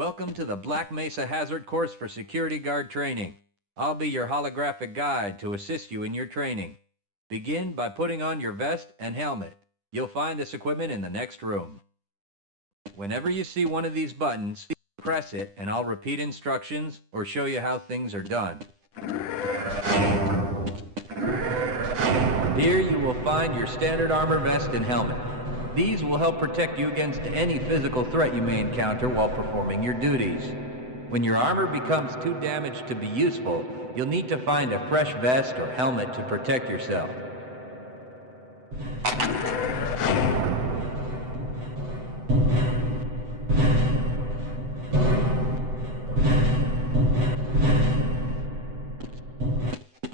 Welcome to the Black Mesa Hazard Course for Security Guard Training. I'll be your holographic guide to assist you in your training. Begin by putting on your vest and helmet. You'll find this equipment in the next room. Whenever you see one of these buttons, press it and I'll repeat instructions or show you how things are done. Here you will find your standard armor vest and helmet. These will help protect you against any physical threat you may encounter while performing your duties. When your armor becomes too damaged to be useful, you'll need to find a fresh vest or helmet to protect yourself.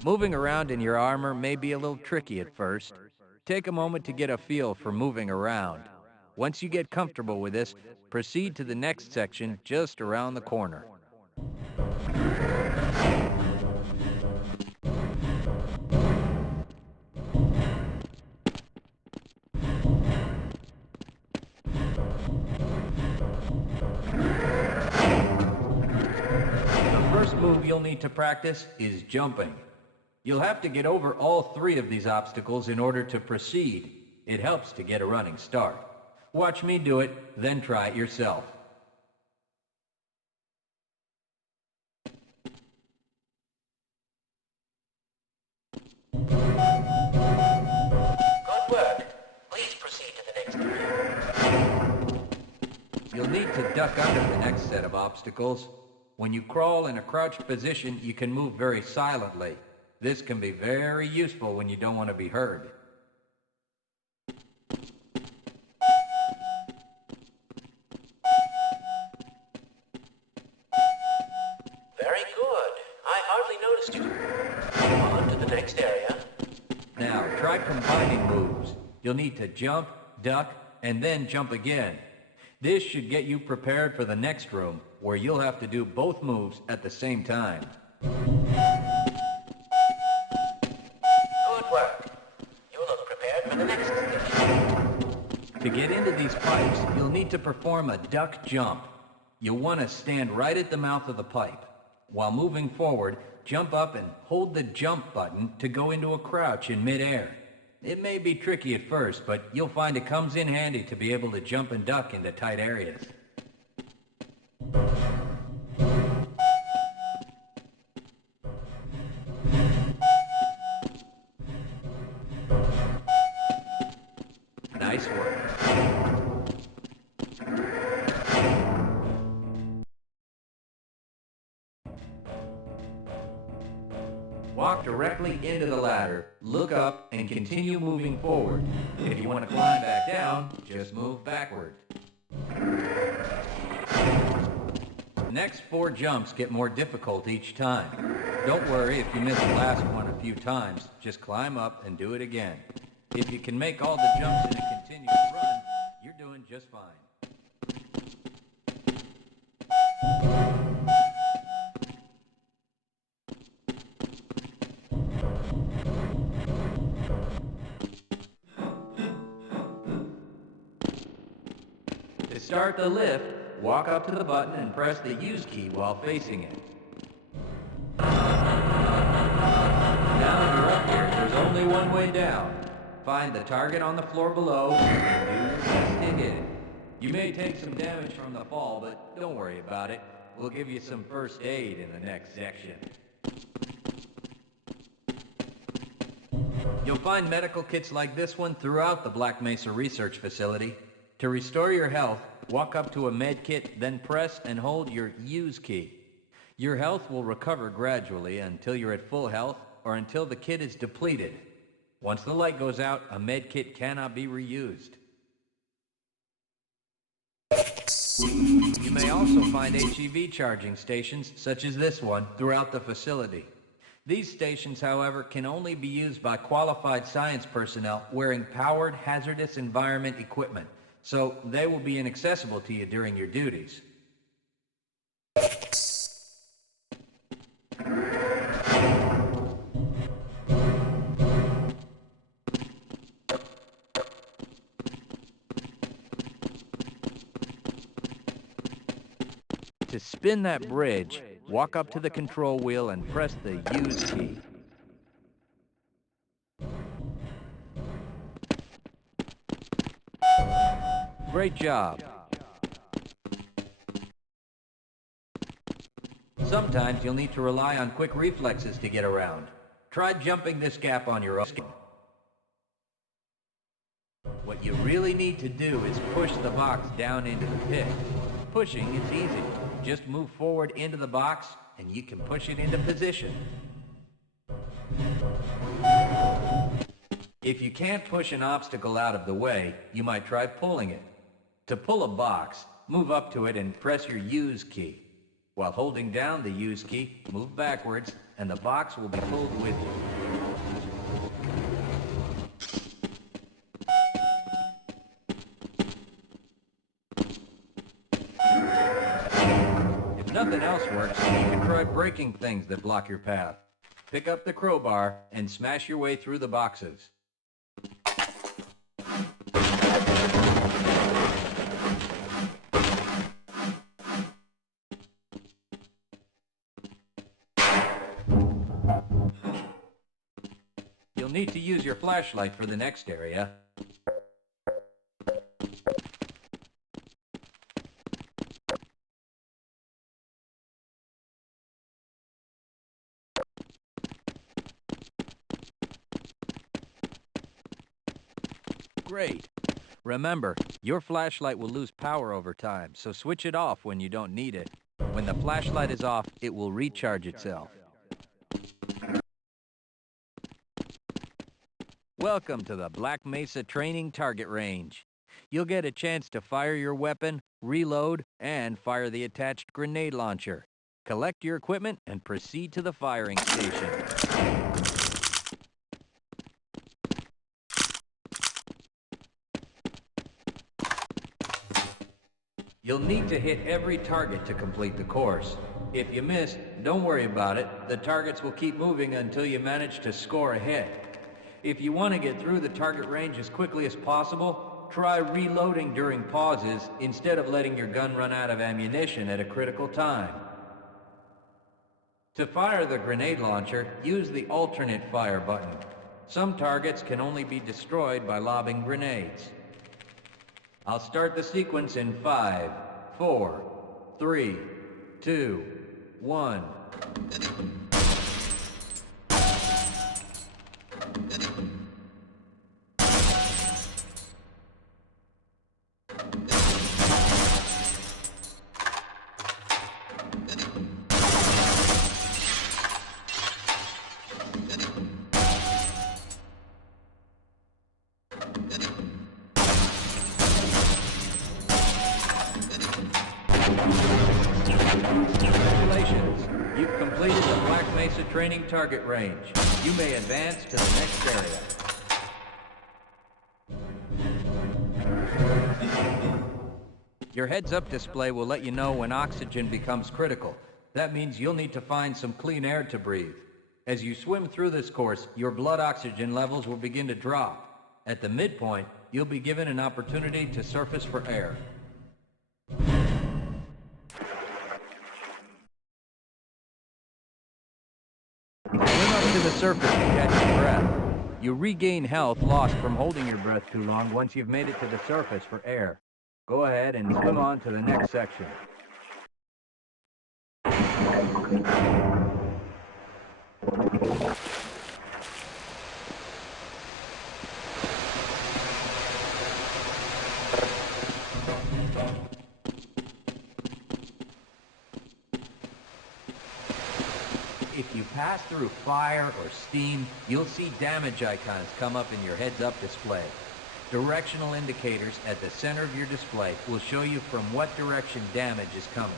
Moving around in your armor may be a little tricky at first. Take a moment to get a feel for moving around. Once you get comfortable with this, proceed to the next section just around the corner. The first move you'll need to practice is jumping. You'll have to get over all three of these obstacles in order to proceed. It helps to get a running start. Watch me do it, then try it yourself. Good work. Please proceed to the next area. You'll need to duck under the next set of obstacles. When you crawl in a crouched position, you can move very silently. This can be very useful when you don't want to be heard. Very good. I hardly noticed you. On to the next area. Now, try combining moves. You'll need to jump, duck, and then jump again. This should get you prepared for the next room, where you'll have to do both moves at the same time. To get into these pipes, you'll need to perform a duck jump. You'll want to stand right at the mouth of the pipe. While moving forward, jump up and hold the jump button to go into a crouch in midair. It may be tricky at first, but you'll find it comes in handy to be able to jump and duck into tight areas. Nice work. Walk directly into the ladder, look up, and continue moving forward. If you want to climb back down, just move backward. The next 4 jumps get more difficult each time. Don't worry if you miss the last one a few times, just climb up and do it again. If you can make all the jumps in a continuous run, you're doing just fine. To start the lift, walk up to the button and press the use key while facing it. Now that you're up here, there's only one way down. Find the target on the floor below and do your best to hit it. You may take some damage from the fall, but don't worry about it. We'll give you some first aid in the next section. You'll find medical kits like this one throughout the Black Mesa Research Facility. To restore your health, walk up to a med kit, then press and hold your use key. Your health will recover gradually until you're at full health or until the kit is depleted. Once the light goes out, a med kit cannot be reused. You may also find HEV charging stations, such as this one, throughout the facility. These stations, however, can only be used by qualified science personnel wearing powered hazardous environment equipment, so they will be inaccessible to you during your duties. To spin that bridge, walk up to the control wheel and press the Use key. Great job. Sometimes you'll need to rely on quick reflexes to get around. Try jumping this gap on your own. What you really need to do is push the box down into the pit. Pushing is easy. Just move forward into the box and you can push it into position. If you can't push an obstacle out of the way, you might try pulling it. To pull a box, move up to it and press your Use key. While holding down the Use key, move backwards and the box will be pulled with you. If nothing else works, you can try breaking things that block your path. Pick up the crowbar and smash your way through the boxes. You'll need to use your flashlight for the next area. Great. Remember, your flashlight will lose power over time, so switch it off when you don't need it. When the flashlight is off, it will recharge itself. Welcome to the Black Mesa Training Target Range. You'll get a chance to fire your weapon, reload, and fire the attached grenade launcher. Collect your equipment and proceed to the firing station. You'll need to hit every target to complete the course. If you miss, don't worry about it. The targets will keep moving until you manage to score a hit. If you want to get through the target range as quickly as possible, try reloading during pauses instead of letting your gun run out of ammunition at a critical time. To fire the grenade launcher, use the alternate fire button. Some targets can only be destroyed by lobbing grenades. I'll start the sequence in 5, 4, 3, 2, 1. Congratulations! You've completed the Black Mesa Training Target Range. You may advance to the next area. Your heads-up display will let you know when oxygen becomes critical. That means you'll need to find some clean air to breathe. As you swim through this course, your blood oxygen levels will begin to drop. At the midpoint, you'll be given an opportunity to surface for air. Swim up to the surface to catch your breath. You regain health lost from holding your breath too long once you've made it to the surface for air. Go ahead and swim on to the next section. If you pass through fire or steam, you'll see damage icons come up in your heads-up display. Directional indicators at the center of your display will show you from what direction damage is coming.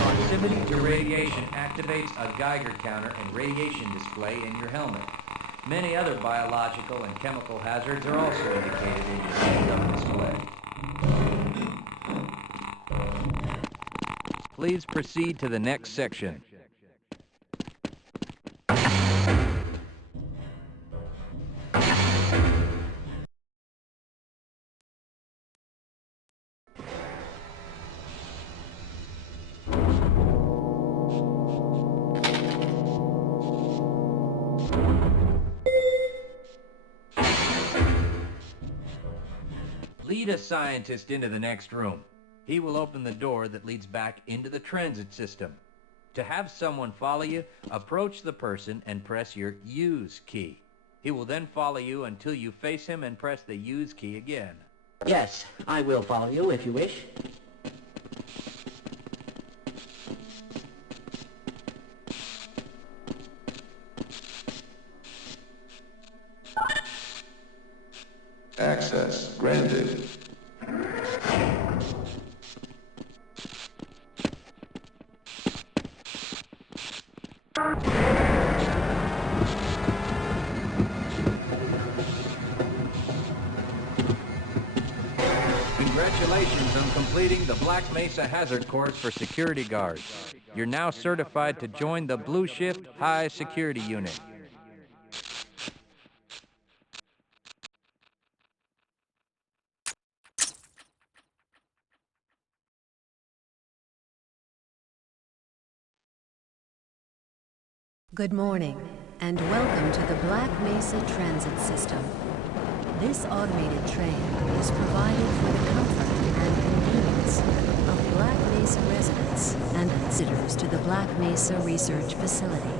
Proximity to radiation activates a Geiger counter and radiation display in your helmet. Many other biological and chemical hazards are also indicated in your heads-up display. Please proceed to the next section. Lead a scientist into the next room. He will open the door that leads back into the transit system. To have someone follow you, approach the person and press your use key. He will then follow you until you face him and press the use key again. Yes, I will follow you if you wish. Access granted. Congratulations on completing the Black Mesa Hazard Course for security guards. You're now certified to join the Blue Shift High Security Unit. Good morning, and welcome to the Black Mesa Transit System. This automated train is provided for the comfort and convenience of Black Mesa residents and visitors to the Black Mesa Research Facility.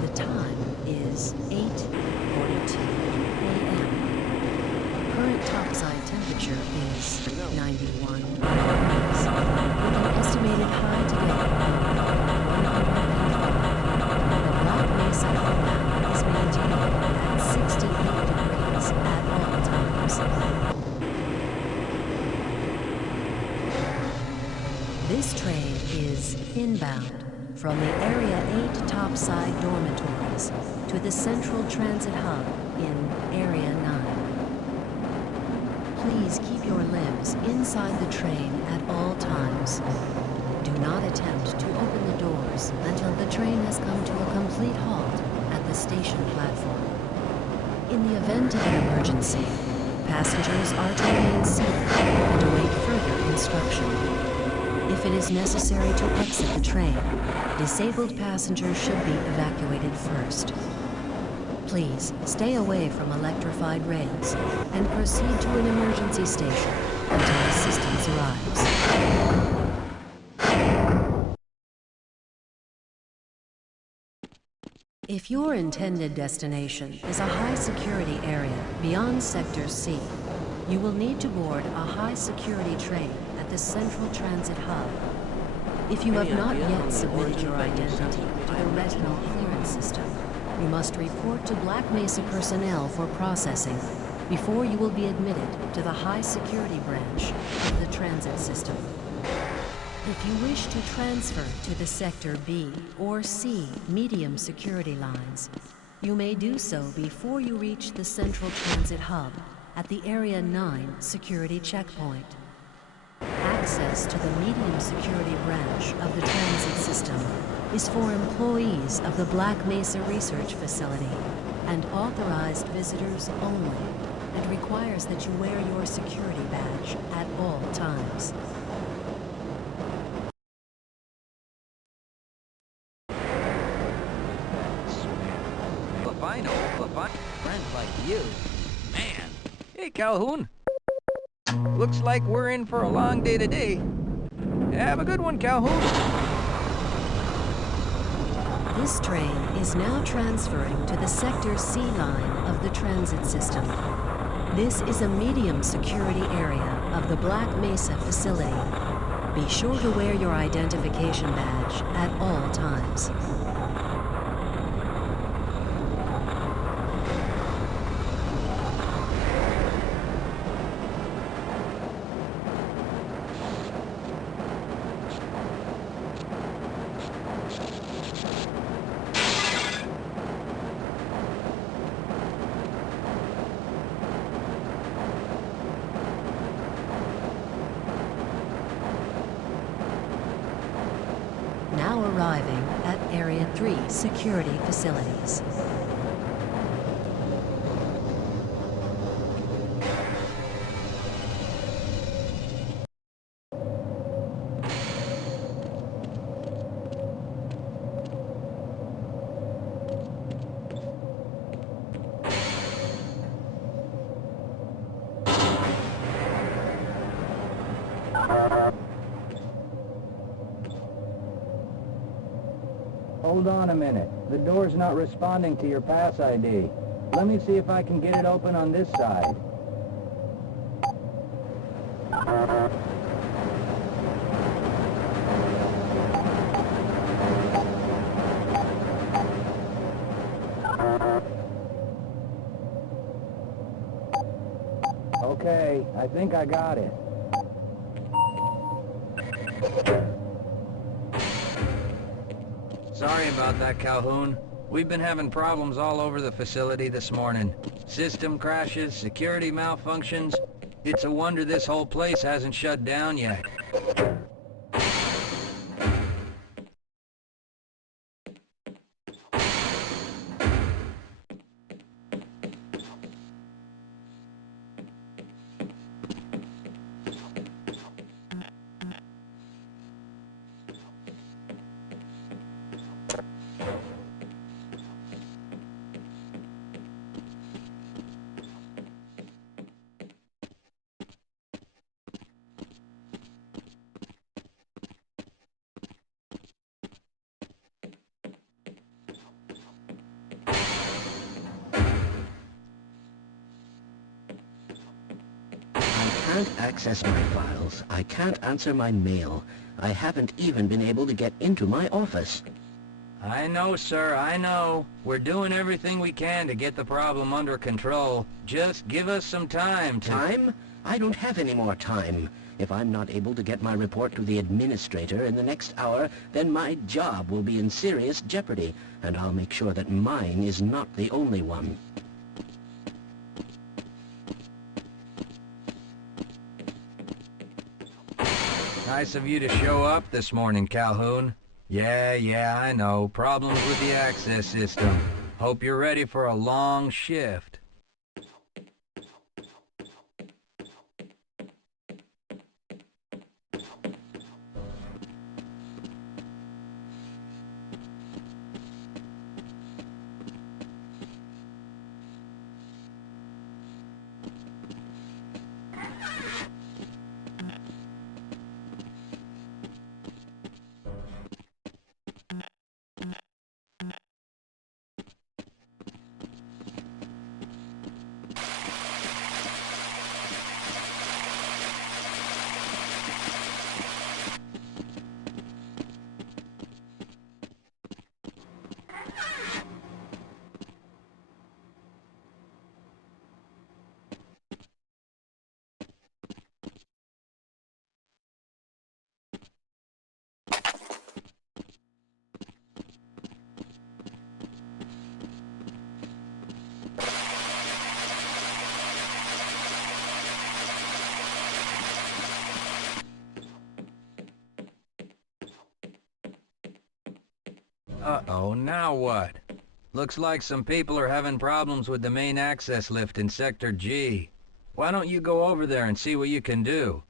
The time is 8:42 a.m. Current topside temperature is 91 degrees, with an estimated high today of 105. The Black Mesa Outbound is maintained at 68 degrees at all times. This train is inbound from the Area 8 topside dormitories to the Central Transit Hub in Area 9. Please keep your limbs inside the train at all times. Do not attempt to open the doors until the train has come to a complete halt at the station platform. In the event of an emergency, passengers are to remain seated and await further instruction. If it is necessary to exit the train, disabled passengers should be evacuated first. Please stay away from electrified rails and proceed to an emergency station until assistance arrives. If your intended destination is a high-security area beyond Sector C, you will need to board a high-security train at the Central Transit Hub. If you have not yet submitted your identity to the retinal clearance system, you must report to Black Mesa personnel for processing before you will be admitted to the high-security branch of the transit system. If you wish to transfer to the Sector B or C medium security lines, you may do so before you reach the Central Transit Hub at the Area 9 security checkpoint. Access to the medium security branch of the transit system is for employees of the Black Mesa Research Facility and authorized visitors only, and requires that you wear your security badge at all times. I know, but friends like you. Man. Hey, Calhoun. Looks like we're in for a long day today. Have a good one, Calhoun. This train is now transferring to the Sector C line of the transit system. This is a medium security area of the Black Mesa facility. Be sure to wear your identification badge at all times. Now arriving at Area 3 security facilities. Hold on a minute. The door's not responding to your pass ID. Let me see if I can get it open on this side. Okay, I think I got it. Sorry about that, Calhoun. We've been having problems all over the facility this morning. System crashes, security malfunctions. It's a wonder this whole place hasn't shut down yet. I can't access my files. I can't answer my mail. I haven't even been able to get into my office. I know, sir, I know. We're doing everything we can to get the problem under control. Just give us some time to... Time? I don't have any more time. If I'm not able to get my report to the administrator in the next hour, then my job will be in serious jeopardy, and I'll make sure that mine is not the only one. Nice of you to show up this morning, Calhoun. Yeah, I know. Problems with the access system. Hope you're ready for a long shift. Uh-oh, now what? Looks like some people are having problems with the main access lift in Sector G. Why don't you go over there and see what you can do?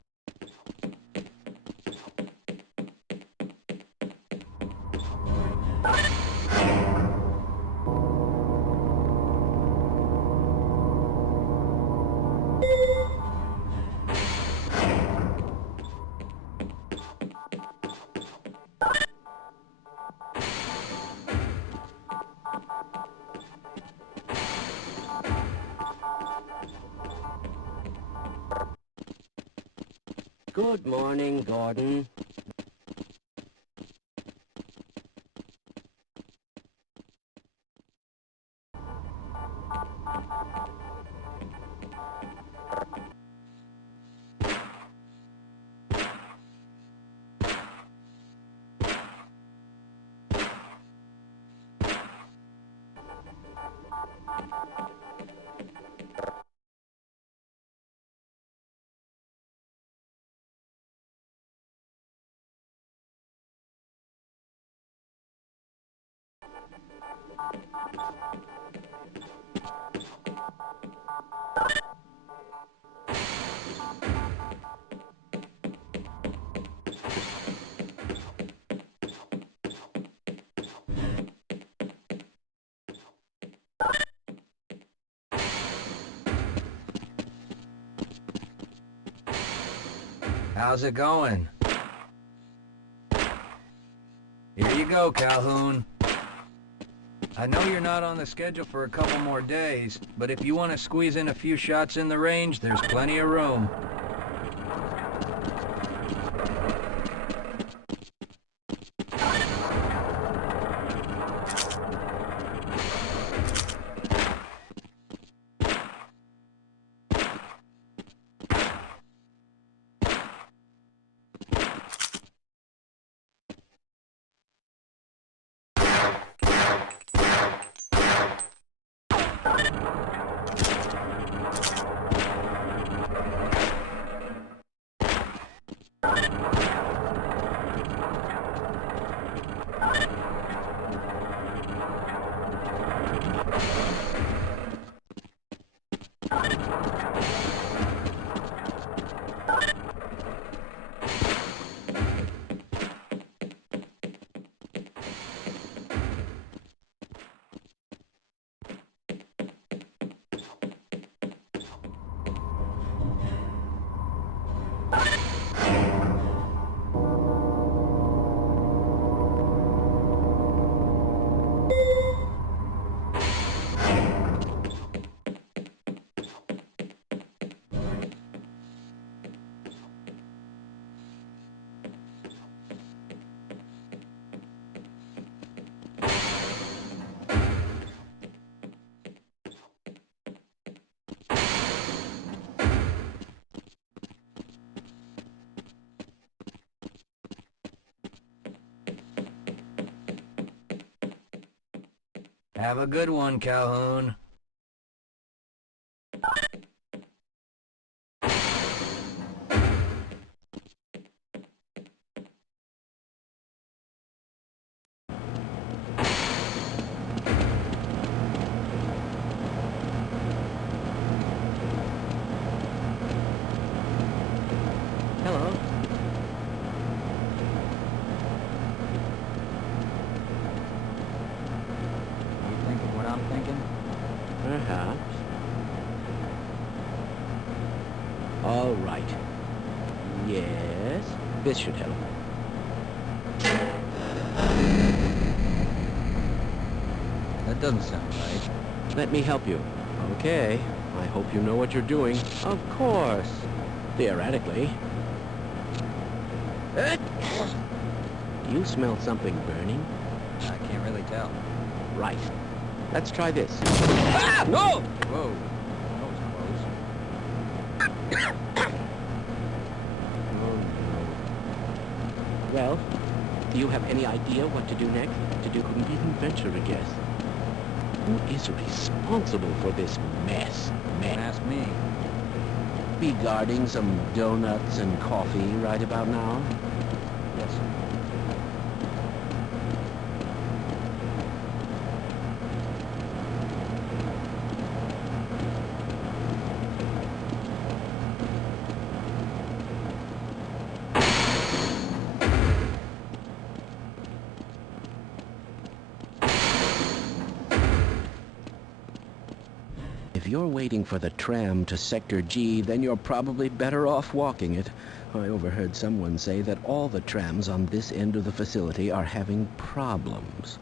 Good morning, Gordon. How's it going? Here you go, Calhoun. I know you're not on the schedule for a couple more days, but if you want to squeeze in a few shots in the range, there's plenty of room. Have a good one, Calhoun. Hello. You thinking what I'm thinking? Perhaps. All right. Yes, this should help. That doesn't sound right. Let me help you. Okay. I hope you know what you're doing. Of course. Theoretically. Do you smell something burning? I can't really tell. Right. Let's try this. Ah! No! Whoa. That was close. Oh, no. Well, do you have any idea what to do next? You couldn't even venture a guess. Who is responsible for this mess? Don't ask me. Be guarding some donuts and coffee right about now? Yes, sir. If you're waiting for the tram to Sector G, then you're probably better off walking it. I overheard someone say that all the trams on this end of the facility are having problems.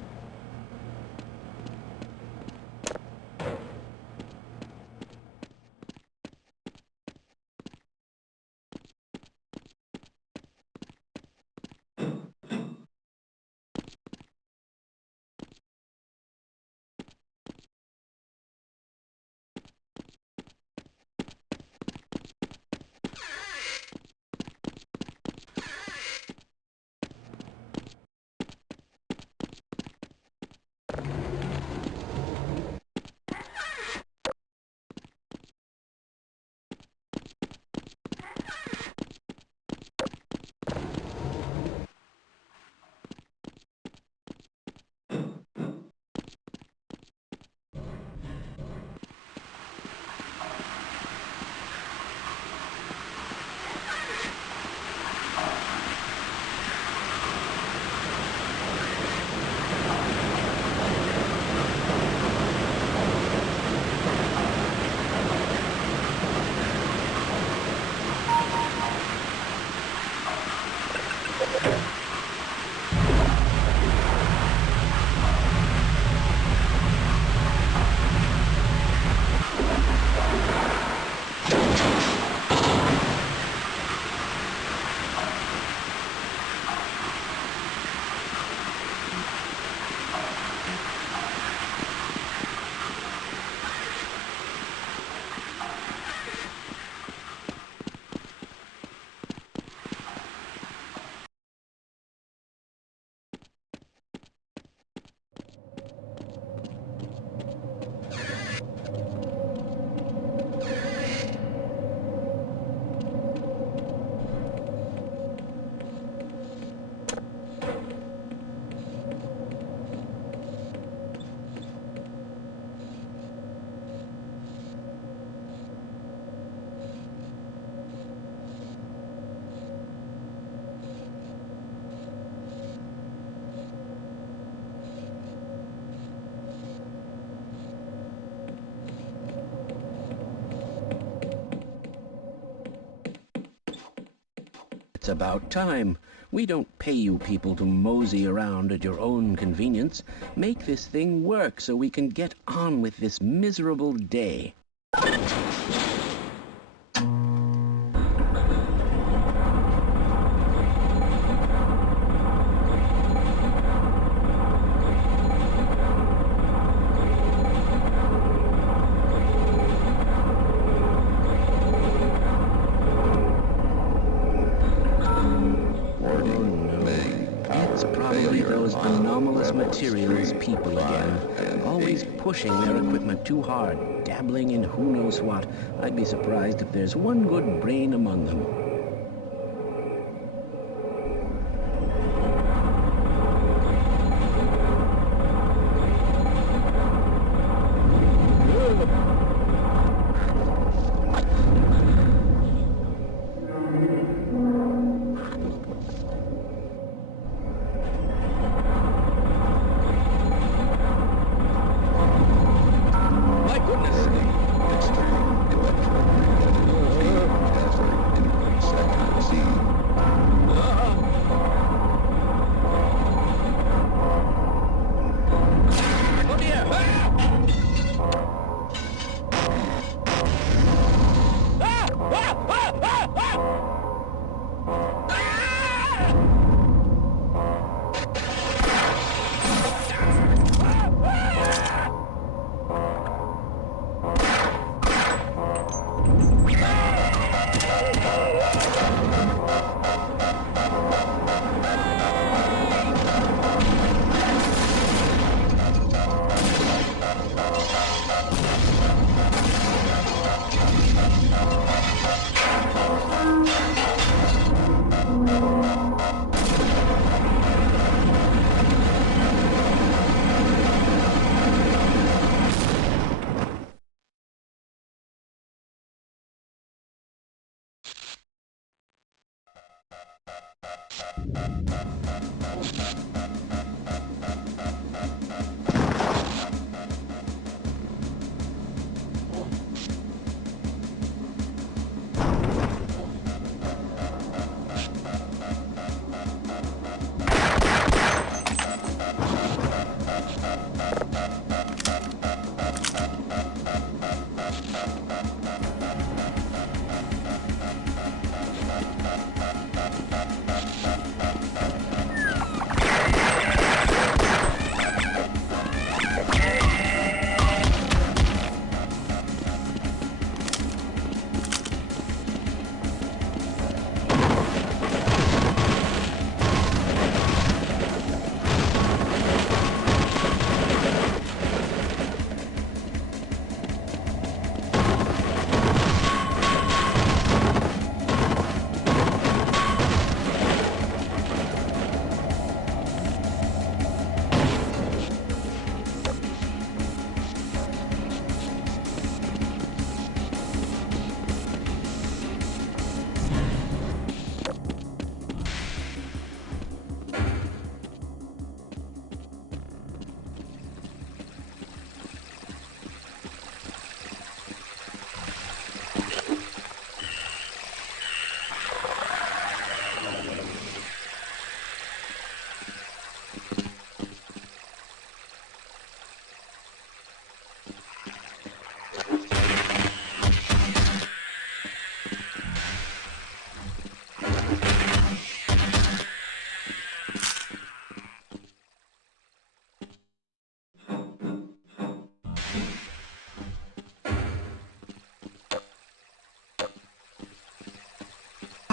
It's about time. We don't pay you people to mosey around at your own convenience. Make this thing work so we can get on with this miserable day. Materials people again, always pushing their equipment too hard, dabbling in who knows what. I'd be surprised if there's one good brain among them.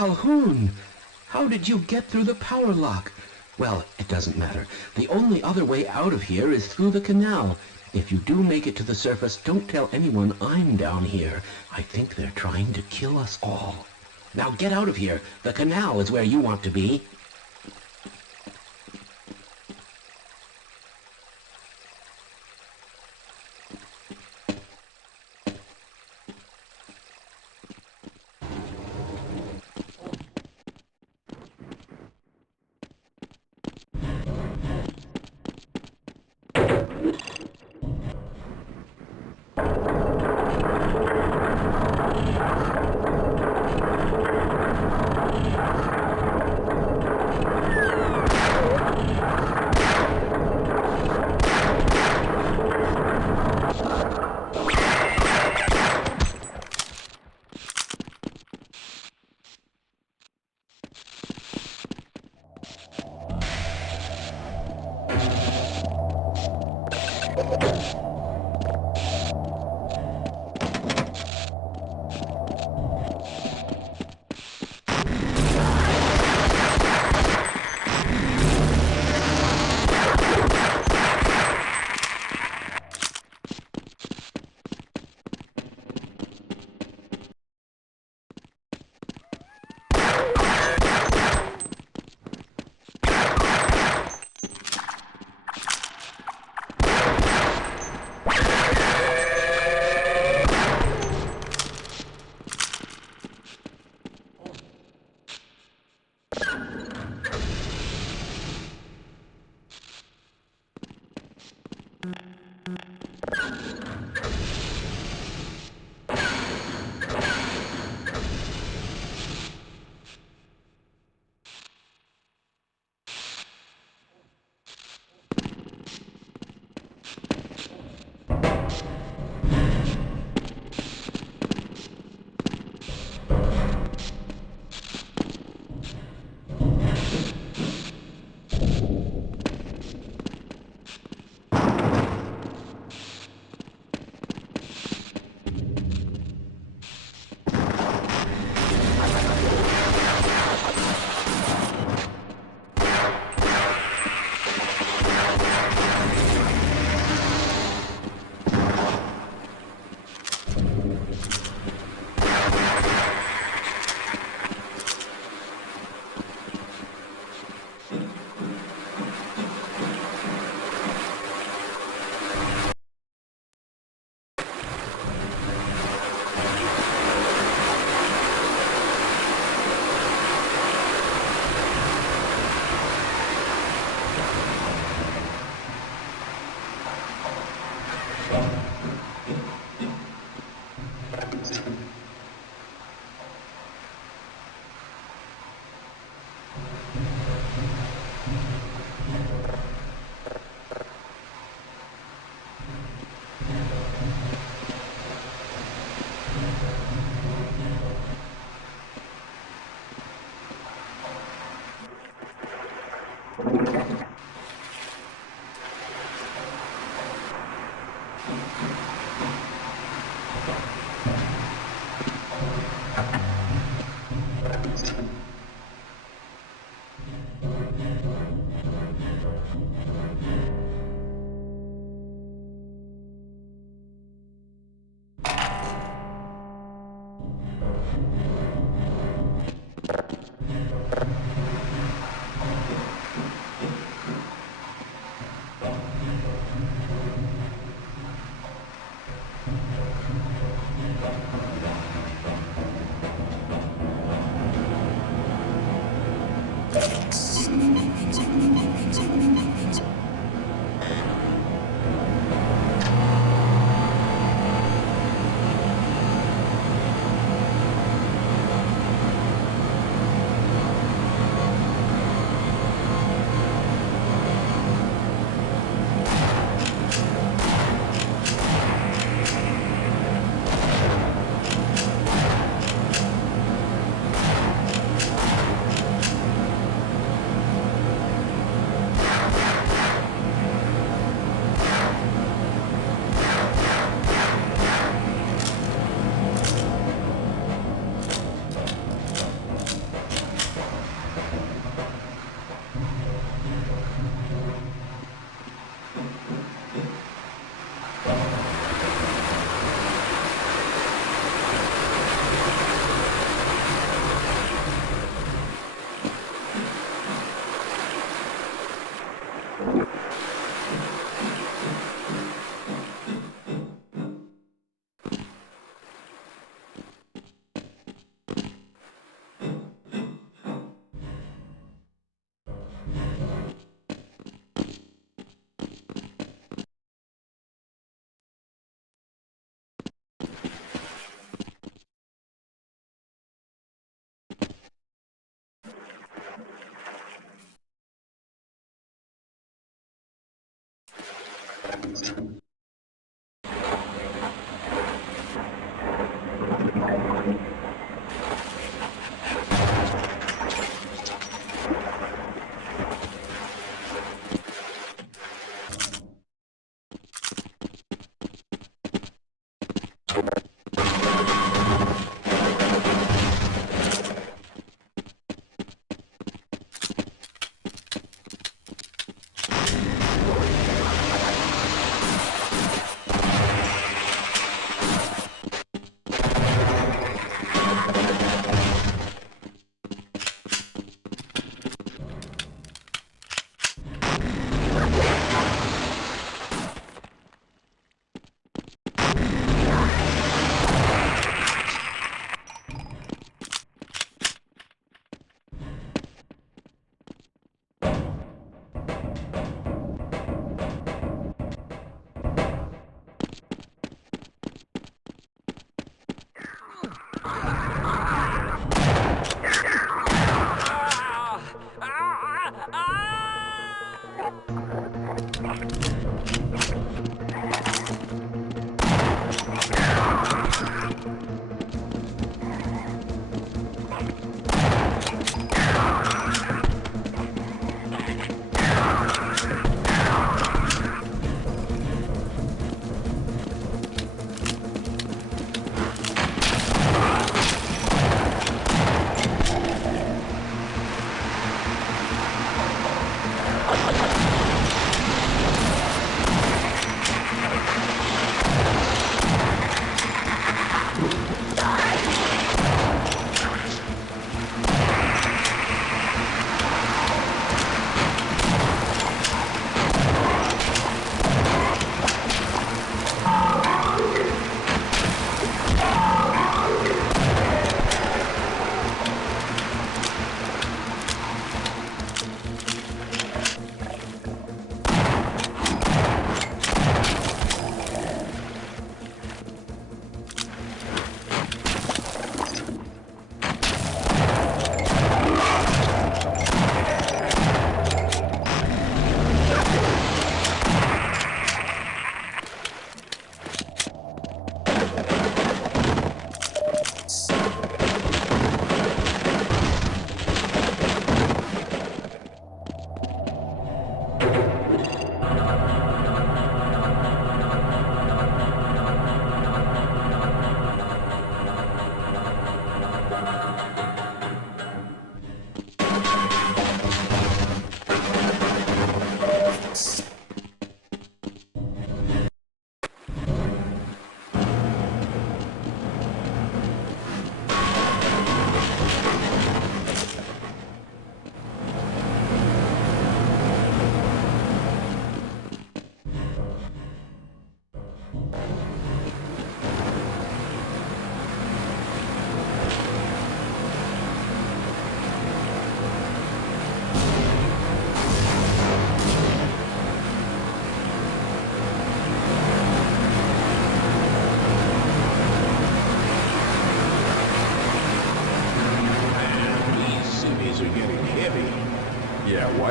Calhoun! How did you get through the power lock? Well, it doesn't matter. The only other way out of here is through the canal. If you do make it to the surface, don't tell anyone I'm down here. I think they're trying to kill us all. Now get out of here. The canal is where you want to be.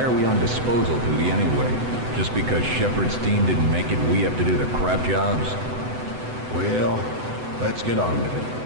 Why are we on disposal duty anyway? Just because Shepard's team didn't make it, we have to do the crap jobs? Well, let's get on with it.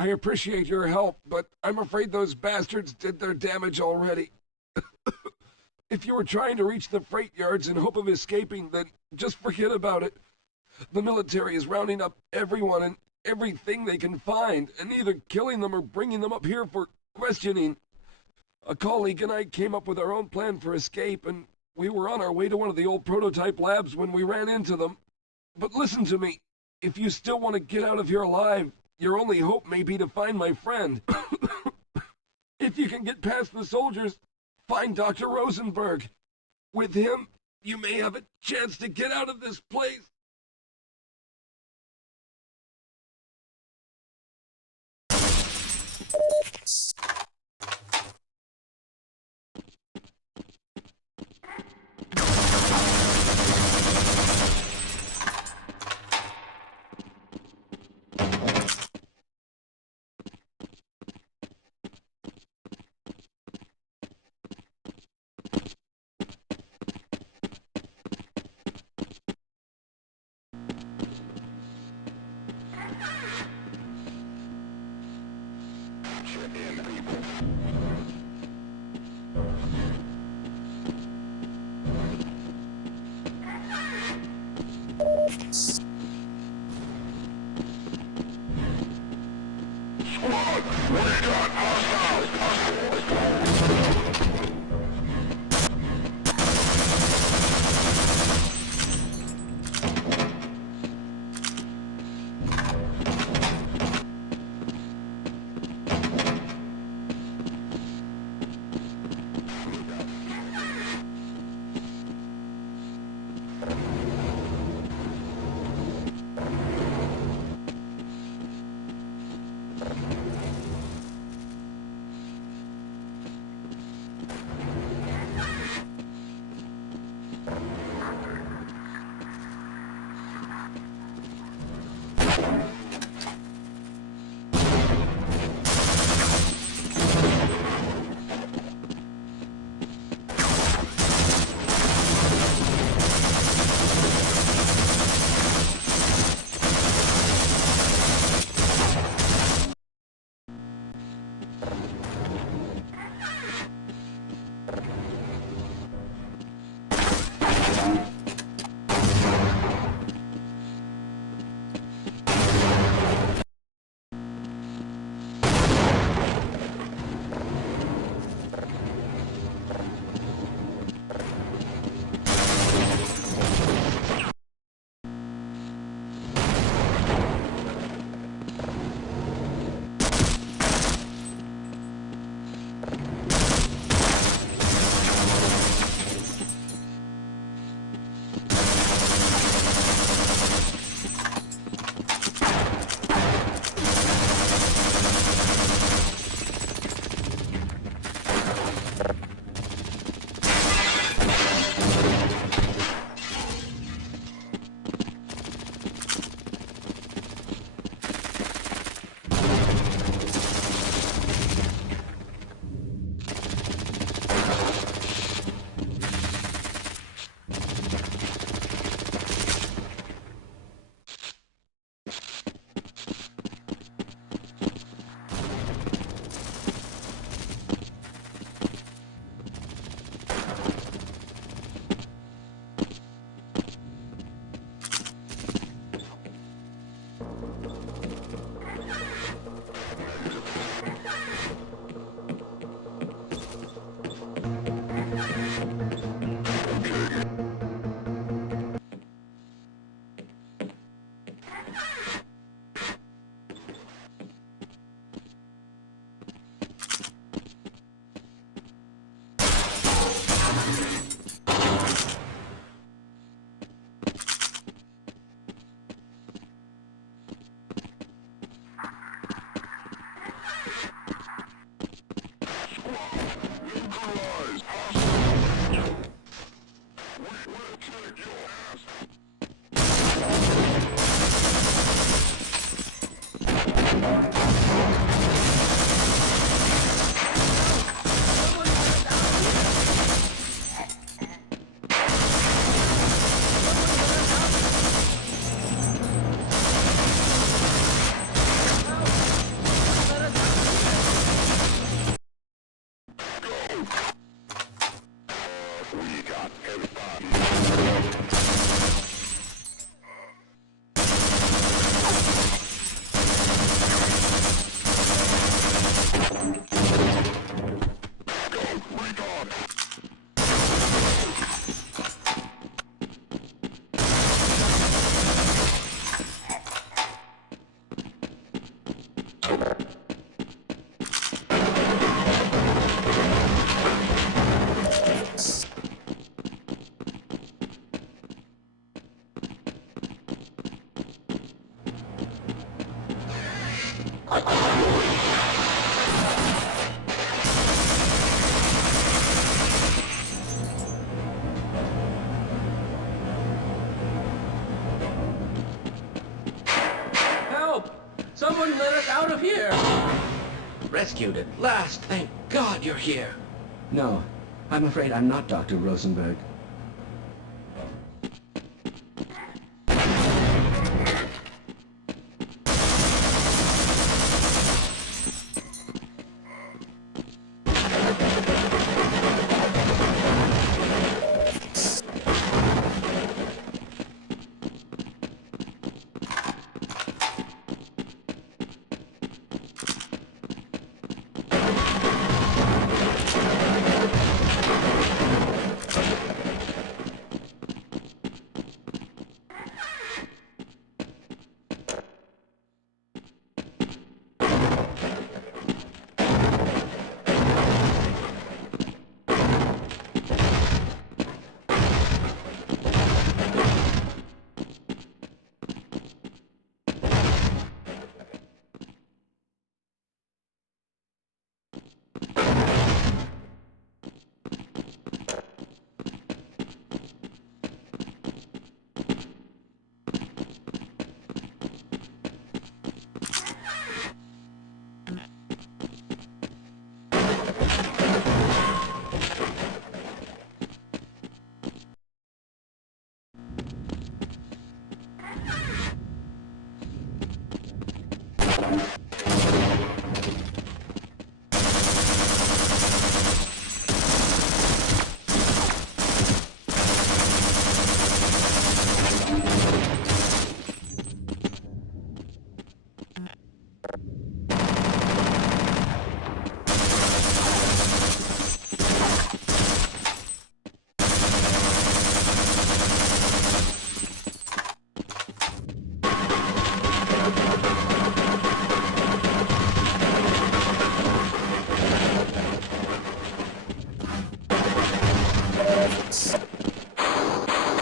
I appreciate your help, but I'm afraid those bastards did their damage already. If you were trying to reach the freight yards in hope of escaping, then just forget about it. The military is rounding up everyone and everything they can find, and either killing them or bringing them up here for questioning. A colleague and I came up with our own plan for escape, and we were on our way to one of the old prototype labs when we ran into them. But listen to me. If you still want to get out of here alive, your only hope may be to find my friend. If you can get past the soldiers, find Dr. Rosenberg. With him, you may have a chance to get out of this place. Someone let us out of here! Rescued at last! Thank God you're here! No, I'm afraid I'm not Dr. Rosenberg.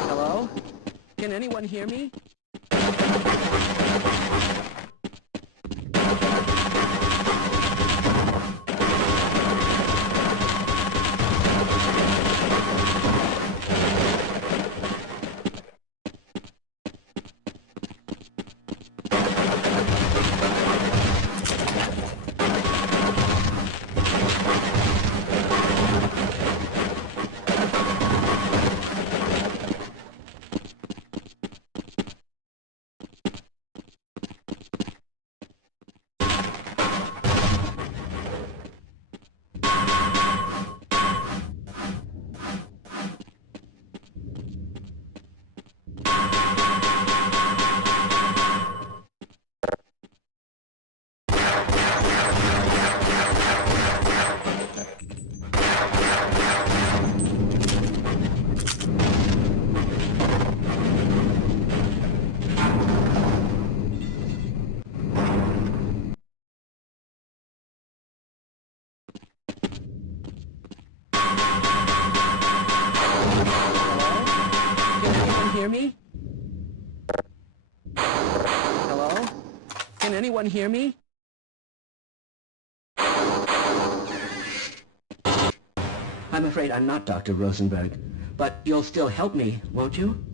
Hello? Can anyone hear me? Hear me? Hello? Can anyone hear me? I'm afraid I'm not Dr. Rosenberg, but you'll still help me, won't you?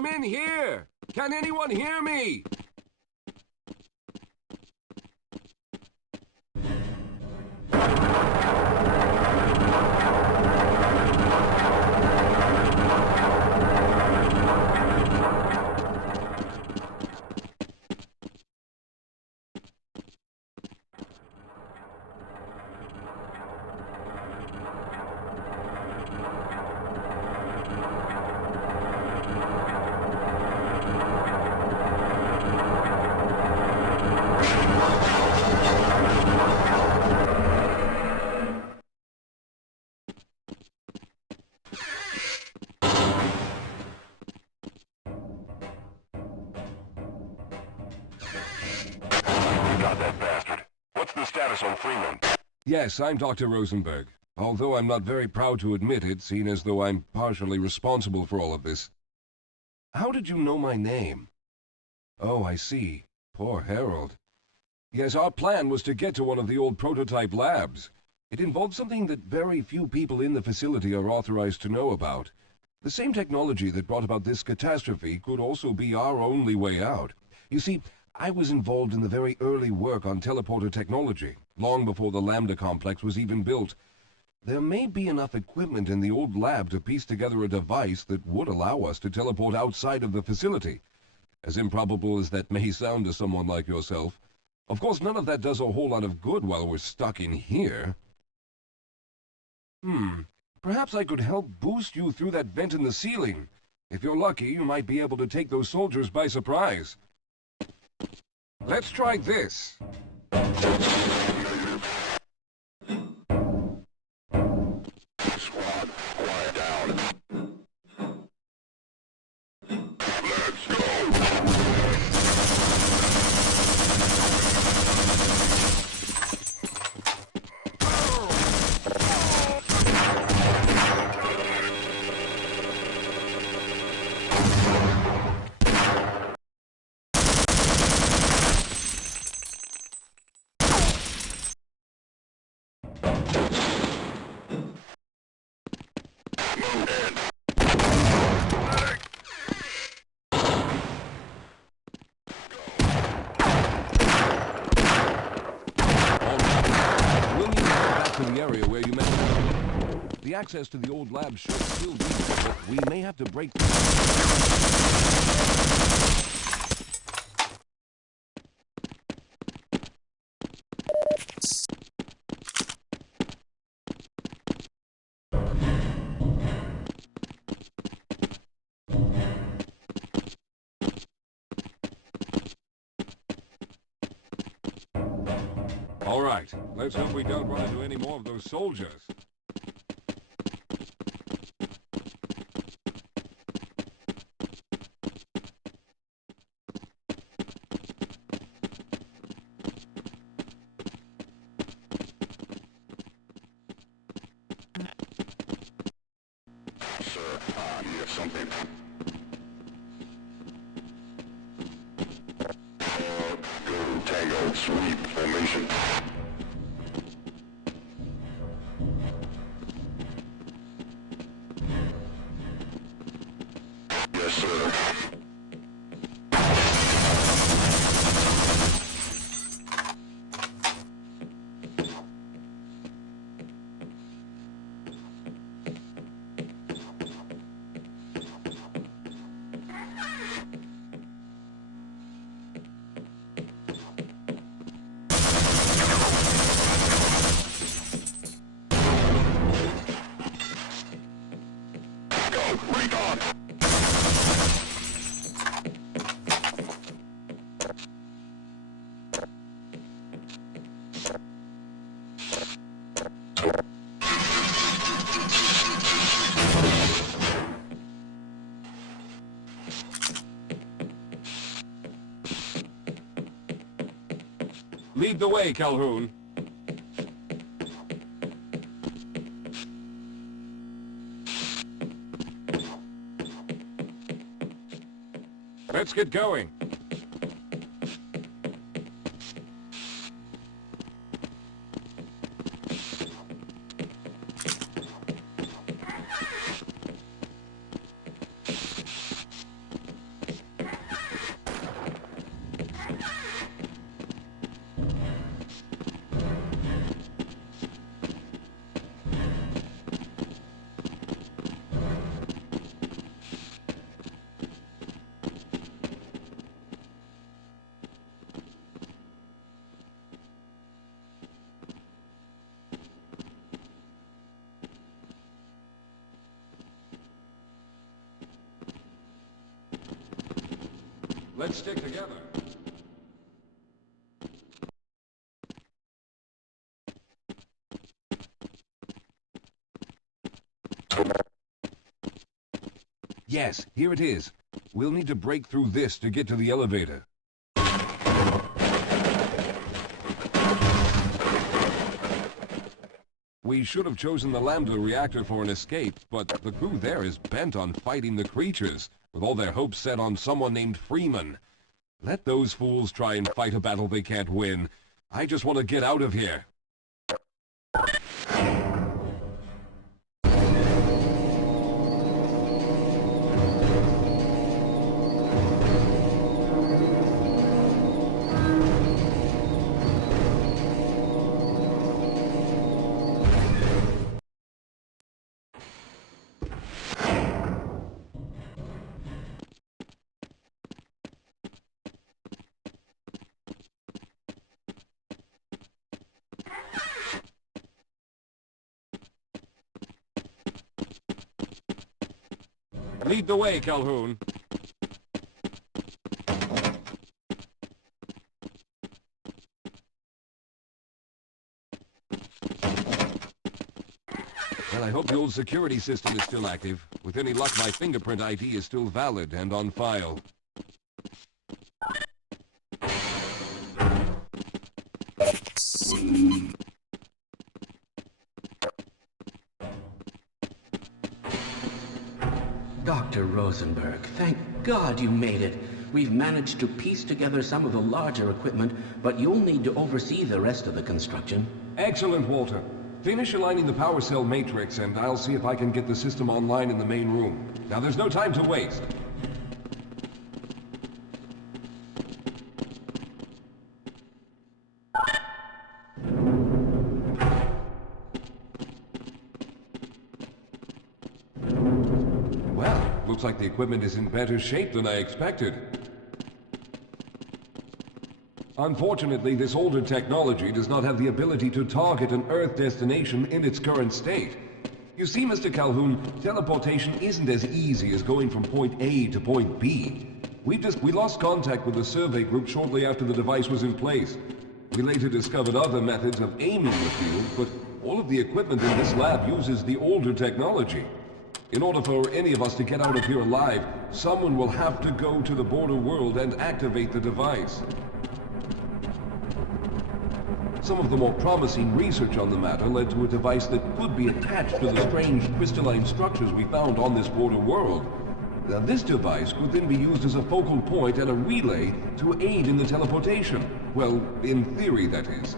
I'm in here! Can anyone hear me? Got that bastard. What's the status on Freeman? Yes, I'm Dr. Rosenberg. Although I'm not very proud to admit it, seeing as though I'm partially responsible for all of this. How did you know my name? Oh, I see. Poor Harold. Yes, our plan was to get to one of the old prototype labs. It involved something that very few people in the facility are authorized to know about. The same technology that brought about this catastrophe could also be our only way out. You see, I was involved in the very early work on teleporter technology, long before the Lambda complex was even built. There may be enough equipment in the old lab to piece together a device that would allow us to teleport outside of the facility. As improbable as that may sound to someone like yourself. Of course, none of that does a whole lot of good while we're stuck in here. Perhaps I could help boost you through that vent in the ceiling. If you're lucky, you might be able to take those soldiers by surprise. Let's try this. Squad, quiet down. Let's go! The area where you met. The access to the old lab should still be there, but we may have to break. All right, let's hope we don't run into any more of those soldiers. Sir, you have something. Go Tango, sweep formation. Yes, sir. Recon! Lead the way, Calhoun. Let's get going. Let's stick together. Yes, here it is. We'll need to break through this to get to the elevator. We should have chosen the Lambda reactor for an escape, but the crew there is bent on fighting the creatures, with all their hopes set on someone named Freeman. Let those fools try and fight a battle they can't win. I just want to get out of here. Lead the way, Calhoun. Well, I hope the old security system is still active. With any luck, my fingerprint ID is still valid and on file. Dr. Rosenberg, thank God you made it. We've managed to piece together some of the larger equipment, but you'll need to oversee the rest of the construction. Excellent, Walter. Finish aligning the power cell matrix, and I'll see if I can get the system online in the main room. Now, there's no time to waste. Well, looks like the equipment is in better shape than I expected. Unfortunately, this older technology does not have the ability to target an Earth destination in its current state. You see, Mr. Calhoun, teleportation isn't as easy as going from point A to point B. We lost contact with the survey group shortly after the device was in place. We later discovered other methods of aiming the field, but all of the equipment in this lab uses the older technology. In order for any of us to get out of here alive, someone will have to go to the border world and activate the device. Some of the more promising research on the matter led to a device that could be attached to the strange crystalline structures we found on this border world. Now, this device could then be used as a focal point and a relay to aid in the teleportation. Well, in theory, that is.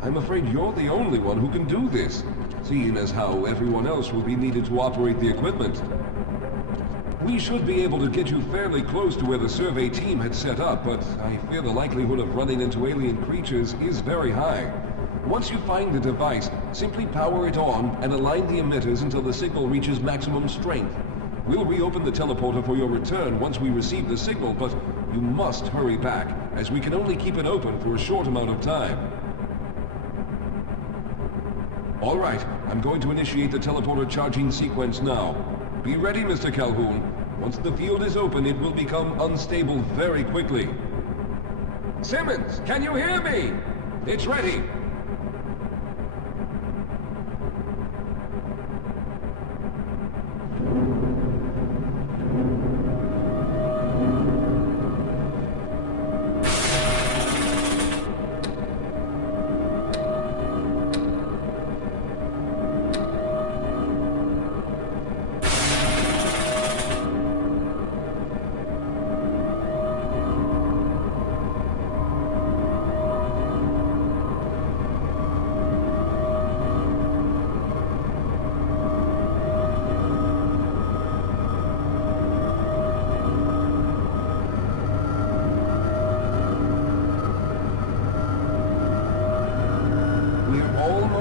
I'm afraid you're the only one who can do this, seeing as how everyone else will be needed to operate the equipment. We should be able to get you fairly close to where the survey team had set up, but I fear the likelihood of running into alien creatures is very high. Once you find the device, simply power it on and align the emitters until the signal reaches maximum strength. We'll reopen the teleporter for your return once we receive the signal, but you must hurry back, as we can only keep it open for a short amount of time. All right, I'm going to initiate the teleporter charging sequence now. Be ready, Mr. Calhoun. Once the field is open, it will become unstable very quickly. Simmons, can you hear me? It's ready.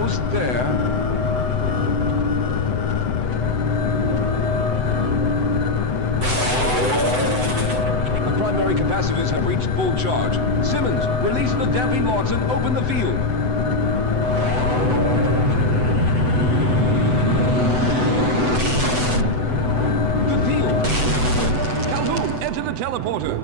almost there. The primary capacitors have reached full charge. Simmons, release the damping locks and open the field. The field. Calhoun, enter the teleporter.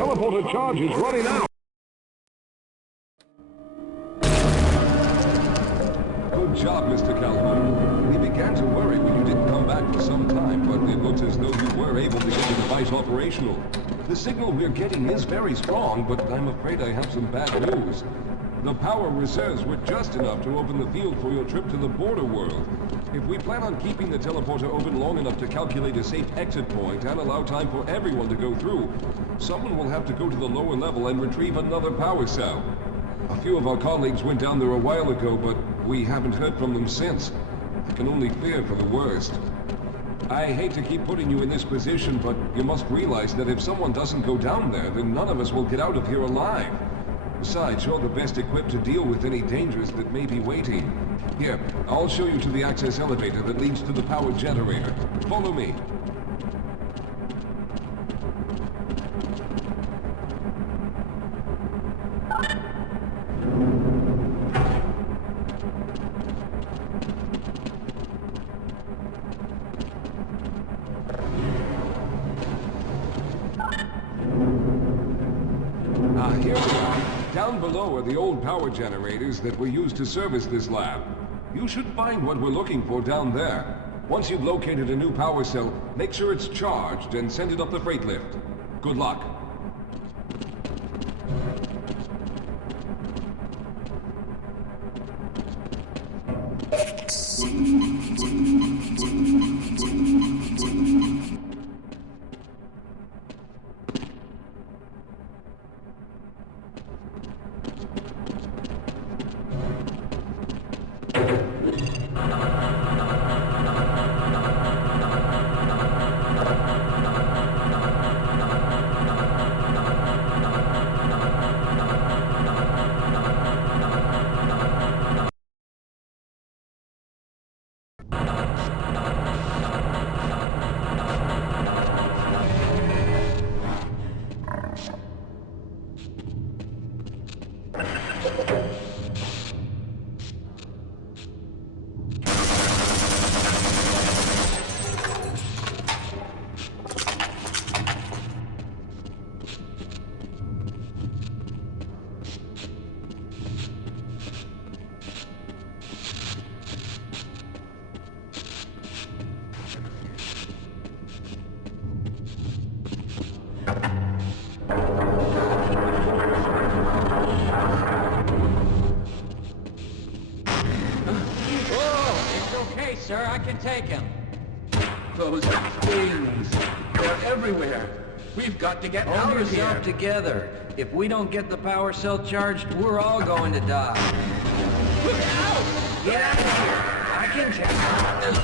Teleporter charge is running out. Good job, Mr. Calhoun. We began to worry when you didn't come back for some time, but it looks as though you were able to get the device operational. The signal we're getting is very strong, but I'm afraid I have some bad news. The power reserves were just enough to open the field for your trip to the border world. If we plan on keeping the teleporter open long enough to calculate a safe exit point and allow time for everyone to go through, someone will have to go to the lower level and retrieve another power cell. A few of our colleagues went down there a while ago, but we haven't heard from them since. I can only fear for the worst. I hate to keep putting you in this position, but you must realize that if someone doesn't go down there, then none of us will get out of here alive. Besides, you're the best equipped to deal with any dangers that may be waiting. Here, I'll show you to the access elevator that leads to the power generator. Follow me. Here we are. Down below are the old power generators that were used to service this lab. You should find what we're looking for down there. Once you've located a new power cell, make sure it's charged and send it up the freight lift. Good luck. Okay, sir, I can take him. Those things, they're everywhere. We've got to get out Hold of yourself here. together. If we don't get the power cell charged, we're all going to die. Look out! Get out of here! I can take him.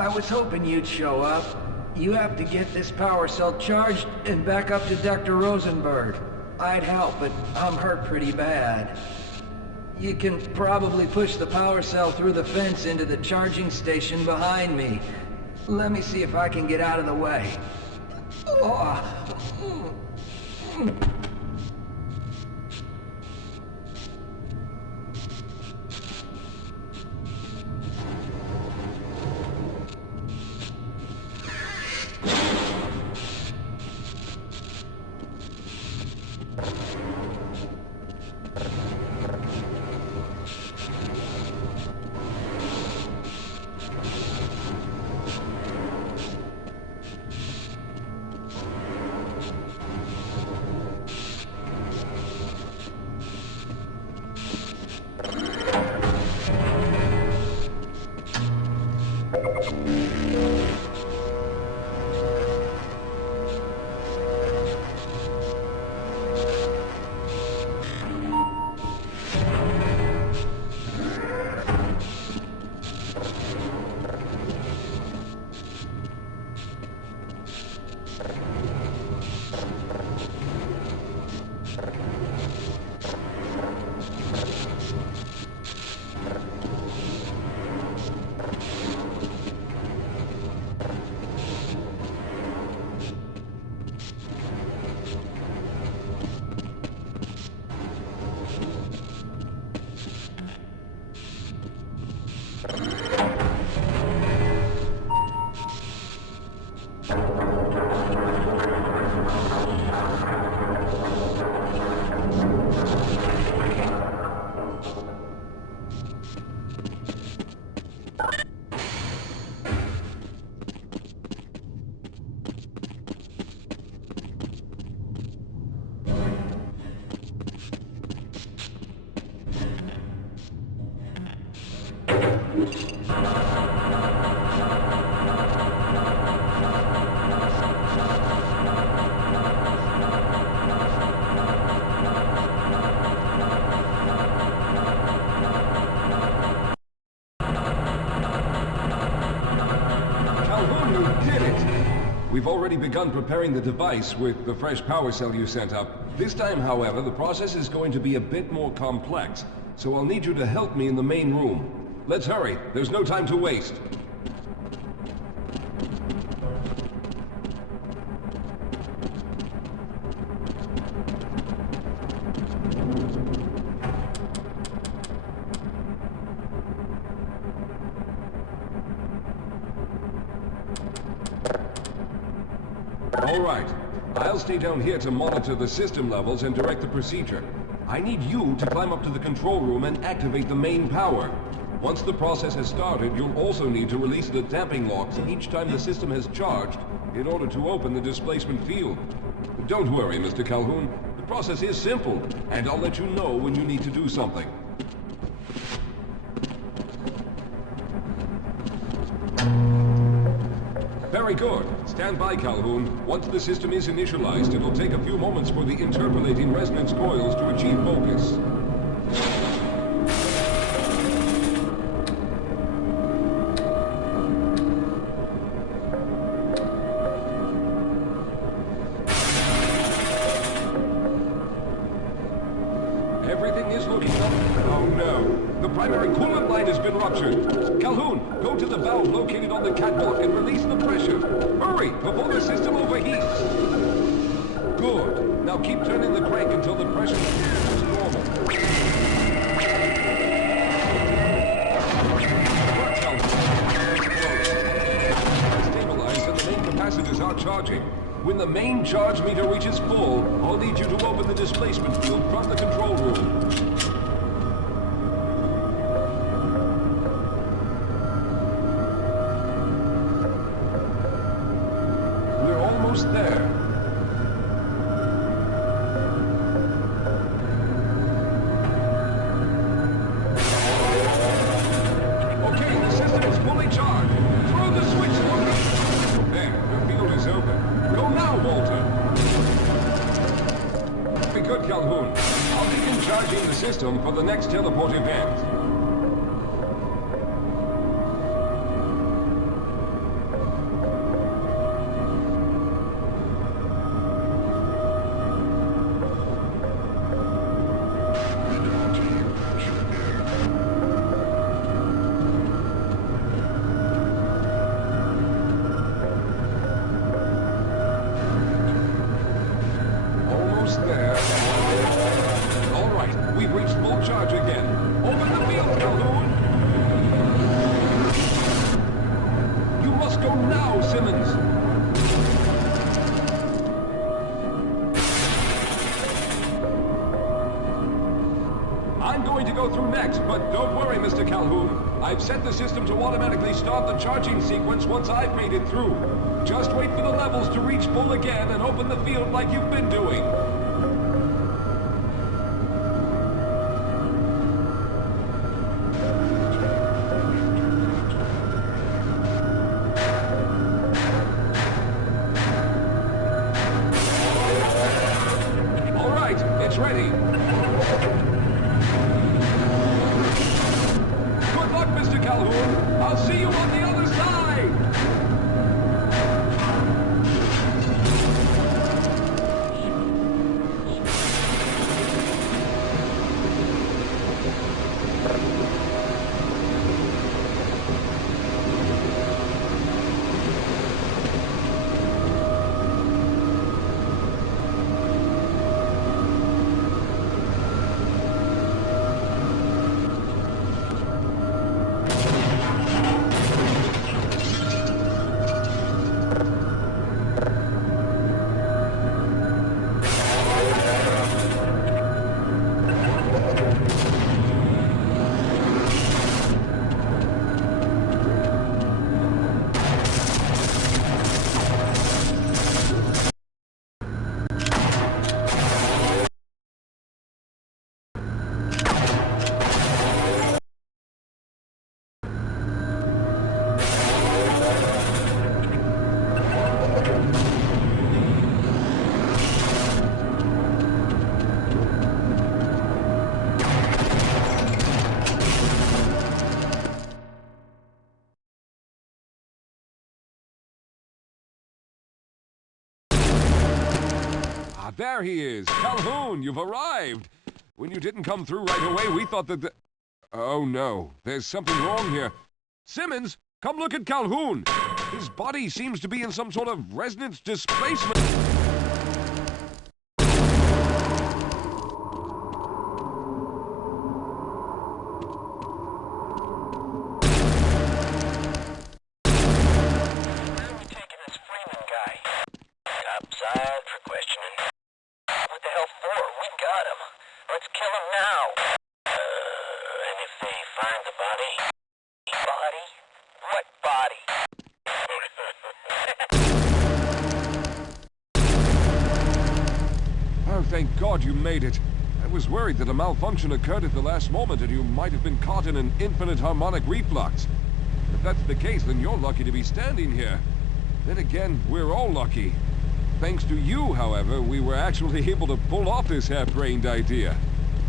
I was hoping you'd show up. You have to get this power cell charged and back up to Dr. Rosenberg. I'd help, but I'm hurt pretty bad. You can probably push the power cell through the fence into the charging station behind me. Let me see if I can get out of the way. Oh. We've already begun preparing the device with the fresh power cell you sent up. This time, however, the process is going to be a bit more complex, so I'll need you to help me in the main room. Let's hurry, there's no time to waste. All right. I'll stay down here to monitor the system levels and direct the procedure. I need you to climb up to the control room and activate the main power. Once the process has started, you'll also need to release the damping locks each time the system has charged in order to open the displacement field. Don't worry, Mr. Calhoun. The process is simple, and I'll let you know when you need to do something. Very good. Stand by, Calhoun. Once the system is initialized, it'll take a few moments for the interpolating resonance coils to achieve focus. Everything is looking up. Oh no. The primary coolant line has been ruptured. Calhoun, go to the valve located on the catwalk and release the pressure. Hurry, before the system overheats. Good. Now keep turning the crank until the pressure is normal. Stabilized and the main capacitors are charging. When the main charge meter reaches full, I'll need you to open the displacement field from the control room. We're almost there. Okay, the system is fully charged. Throw the switch, Logan. There, the field is open. Go now, Walter. Very good, Calhoun. I'll begin charging the system for the next teleport event. Go now, Simmons! I'm going to go through next, but don't worry, Mr. Calhoun. I've set the system to automatically start the charging sequence once I've made it through. Just wait for the levels to reach full again and open the field like you've been doing. All right, it's ready. Good luck, Mr. Calhoun. I'll see you on the other side. There he is. Calhoun, you've arrived. When you didn't come through right away, we thought that Oh no, there's something wrong here. Simmons, come look at Calhoun. His body seems to be in some sort of resonance displacement. Thank God you made it. I was worried that a malfunction occurred at the last moment and you might have been caught in an infinite harmonic reflux. If that's the case, then you're lucky to be standing here. Then again, we're all lucky. Thanks to you, however, we were actually able to pull off this harebrained idea.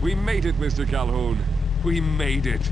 We made it, Mr. Calhoun. We made it.